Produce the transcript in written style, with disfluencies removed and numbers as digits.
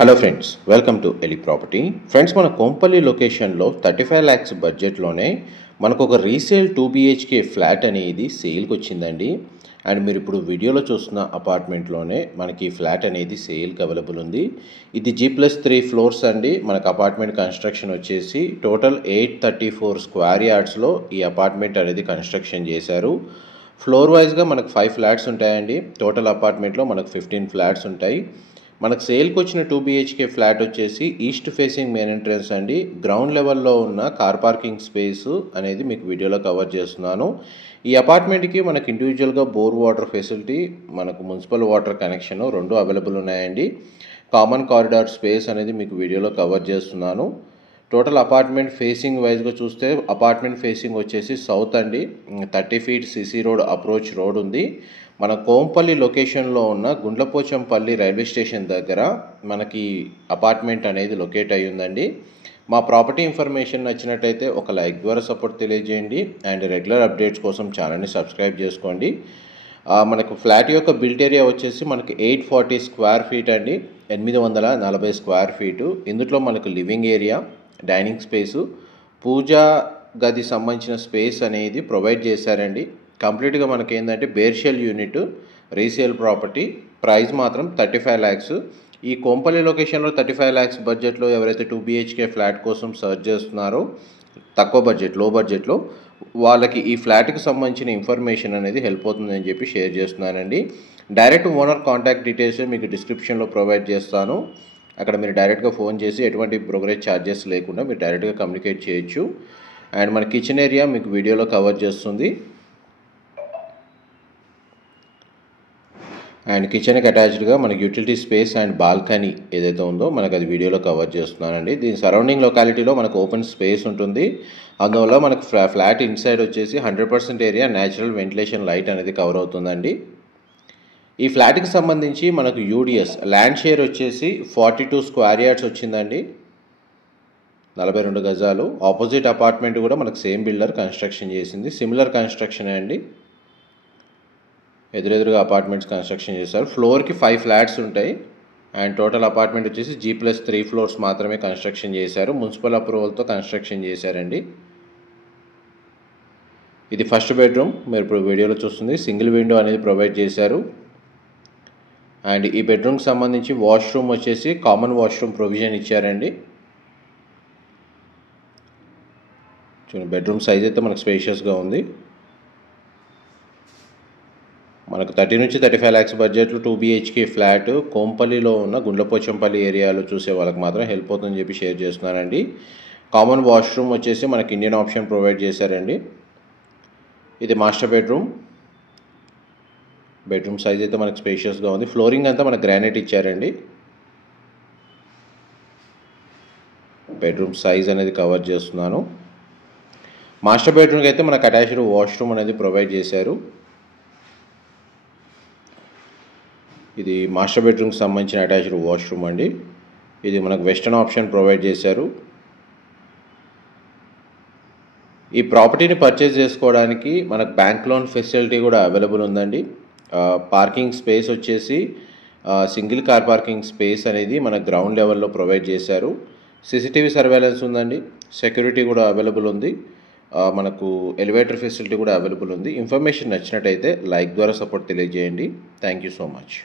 Hello friends, welcome to Eli property. Friends, మన కొంపల్లి లొకేషన్లో 35 lakhs బడ్జెట్లోనే మనకు ఒక రీసేల్ 2 BHK ఫ్లాట్ అనేది సేల్కి వచ్చిందండి. అండ్ మీరు ఇప్పుడు వీడియోలో చూస్తున్న అపార్ట్మెంట్లోనే మనకి ఫ్లాట్ అనేది సేల్కి అవైలబుల్ ఉంది. ఇది G+3 ఫ్లోర్స్ అండి. మనకు అపార్ట్మెంట్ కన్స్ట్రక్షన్ వచ్చేసి టోటల్ 834 స్క్వేర్ యార్డ్స్లో ఈ అపార్ట్మెంట్ అనేది కన్స్ట్రక్షన్ చేశారు. ఫ్లోర్ వైజ్గా మనకు 5 ఫ్లాట్స్ ఉంటాయండి. టోటల్ అపార్ట్మెంట్లో మనకు 15 ఫ్లాట్స్ ఉంటాయి. మనకు సేల్కి వచ్చిన 2 BHK ఫ్లాట్ వచ్చేసి ఈస్ట్ ఫేసింగ్ మెయిన్ ఎంట్రన్స్ అండి. గ్రౌండ్ లెవెల్లో ఉన్న కార్ పార్కింగ్ స్పేస్ అనేది మీకు వీడియోలో కవర్ చేస్తున్నాను. ఈ అపార్ట్మెంట్కి మనకు ఇండివిజువల్గా బోర్ వాటర్ ఫెసిలిటీ, మనకు మున్సిపల్ వాటర్ కనెక్షన్ రెండు అవైలబుల్ ఉన్నాయండి. కామన్ కారిడార్ స్పేస్ అనేది మీకు వీడియోలో కవర్ చేస్తున్నాను. టోటల్ అపార్ట్మెంట్ ఫేసింగ్ వైజ్గా చూస్తే అపార్ట్మెంట్ ఫేసింగ్ వచ్చేసి సౌత్ అండి. 30 feet CC road approach road ఉంది. మన కోంపల్లి లొకేషన్లో ఉన్న గుండ్లపోచంపల్లి రైల్వే స్టేషన్ దగ్గర మనకి అపార్ట్మెంట్ అనేది లొకేట్ అయి ఉందండి. మా ప్రాపర్టీ ఇన్ఫర్మేషన్ నచ్చినట్టయితే ఒక లైక్ ద్వారా సపోర్ట్ తెలియజేయండి. అండ్ రెగ్యులర్ అప్డేట్స్ కోసం ఛానల్ని సబ్స్క్రైబ్ చేసుకోండి. మనకు ఫ్లాట్ యొక్క బిల్ట్ ఏరియా వచ్చేసి మనకి 840 స్క్వేర్ ఫీట్ అండి. 840 స్క్వేర్ ఫీటు. ఇందులో మనకు లివింగ్ ఏరియా, డైనింగ్ స్పేసు, పూజా గది సంబంధించిన స్పేస్ అనేది ప్రొవైడ్ చేశారండి. కంప్లీట్గా మనకి ఏంటంటే bare shell unit resale property. Price మాత్రం 35 lakhs. ఈ కొంపల్లి లొకేషన్లో 35 lakhs బడ్జెట్లో ఎవరైతే 2 BHK ఫ్లాట్ కోసం సర్చ్ చేస్తున్నారో, తక్కువ బడ్జెట్, లో బడ్జెట్లో, వాళ్ళకి ఈ ఫ్లాట్కి సంబంధించిన ఇన్ఫర్మేషన్ అనేది హెల్ప్ అవుతుందని చెప్పి షేర్ చేస్తున్నానండి. డైరెక్ట్ ఓనర్ కాంటాక్ట్ డీటెయిల్స్ మీకు డిస్క్రిప్షన్లో ప్రొవైడ్ చేస్తాను. అక్కడ మీరు డైరెక్ట్గా ఫోన్ చేసి ఎటువంటి బ్రోకరేజ్ ఛార్జెస్ లేకుండా మీరు డైరెక్ట్గా కమ్యూనికేట్ చేయొచ్చు. అండ్ మన కిచెన్ ఏరియా మీకు వీడియోలో కవర్ చేస్తుంది. అండ్ కిచెన్కి అటాచ్డ్గా మనకి యూటిలిటీ స్పేస్ అండ్ బాల్కనీ ఏదైతే ఉందో మనకు అది వీడియోలో కవర్ చేస్తున్నానండి. దీని సరౌండింగ్ లొకాలిటీలో మనకు ఓపెన్ స్పేస్ ఉంటుంది. అందువల్ల మనకు ఫ్లాట్ ఇన్సైడ్ వచ్చేసి 100% ఏరియా న్యాచురల్ వెంటిలేషన్ లైట్ అనేది కవర్ అవుతుందండి. ఈ ఫ్లాట్కి సంబంధించి మనకు UDS ల్యాండ్ షేర్ వచ్చేసి 42 స్క్వేర్ యార్డ్స్ వచ్చిందండి. 42 గజాలు. ఆపోజిట్ అపార్ట్మెంట్ కూడా మనకు సేమ్ బిల్డర్ కన్స్ట్రక్షన్ చేసింది. సిమిలర్ కన్స్ట్రక్షన్ అండి. ఎదురెదురుగా అపార్ట్మెంట్స్ కన్స్ట్రక్షన్ చేశారు. ఫ్లోర్కి 5 ఫ్లాట్స్ ఉంటాయి. అండ్ టోటల్ అపార్ట్మెంట్ వచ్చేసి G+3 ఫ్లోర్స్ మాత్రమే కన్స్ట్రక్షన్ చేశారు. మున్సిపల్ అప్రూవల్తో కన్స్ట్రక్షన్ చేశారండి. ఇది ఫస్ట్ బెడ్రూమ్. మీరు ఇప్పుడు వీడియోలో చూస్తుంది. సింగిల్ విండో అనేది ప్రొవైడ్ చేశారు. అండ్ ఈ బెడ్రూమ్కి సంబంధించి వాష్రూమ్ వచ్చేసి కామన్ వాష్రూమ్ ప్రొవిజన్ ఇచ్చారండి. చూడండి, బెడ్రూమ్ సైజ్ అయితే మనకు స్పేషియస్గా ఉంది. మనకు 30 నుంచి 35 lakhs బడ్జెట్లో 2 BHK ఫ్లాట్ కోంపల్లిలో ఉన్న గుండ్లపోచంపల్లి ఏరియాలో చూసే వాళ్ళకి మాత్రం హెల్ప్ అవుతుందని చెప్పి షేర్ చేస్తున్నానండి. కామన్ వాష్రూమ్ వచ్చేసి మనకి ఇండియన్ ఆప్షన్ ప్రొవైడ్ చేశారండి. ఇది మాస్టర్ బెడ్రూమ్. బెడ్రూమ్ సైజ్ అయితే మనకు స్పేషియస్గా ఉంది. ఫ్లోరింగ్ అంతా మనకు గ్రానైట్ ఇచ్చారండి. బెడ్రూమ్ సైజ్ అనేది కవర్ చేస్తున్నాను. మాస్టర్ బెడ్రూమ్కి అయితే మనకు అటాచ్డ్ వాష్రూమ్ అనేది ప్రొవైడ్ చేశారు. ఇది మాస్టర్ బెడ్రూమ్కి సంబంధించిన అటాచ్డ్ వాష్రూమ్ అండి. ఇది మనకు వెస్టర్న్ ఆప్షన్ ప్రొవైడ్ చేశారు. ఈ ప్రాపర్టీని పర్చేజ్ చేసుకోవడానికి మనకు బ్యాంక్ లోన్ ఫెసిలిటీ కూడా అవైలబుల్ ఉందండి. పార్కింగ్ స్పేస్ వచ్చేసి సింగిల్ కార్ పార్కింగ్ స్పేస్ అనేది మన గ్రౌండ్ లెవెల్లో ప్రొవైడ్ చేశారు. CCTV సర్వేలెన్స్ ఉందండి. సెక్యూరిటీ కూడా అవైలబుల్ ఉంది. మనకు ఎలివేటర్ ఫెసిలిటీ కూడా అవైలబుల్ ఉంది. ఇన్ఫర్మేషన్ నచ్చినట్టయితే లైక్ ద్వారా సపోర్ట్ తెలియజేయండి. Thank you so much.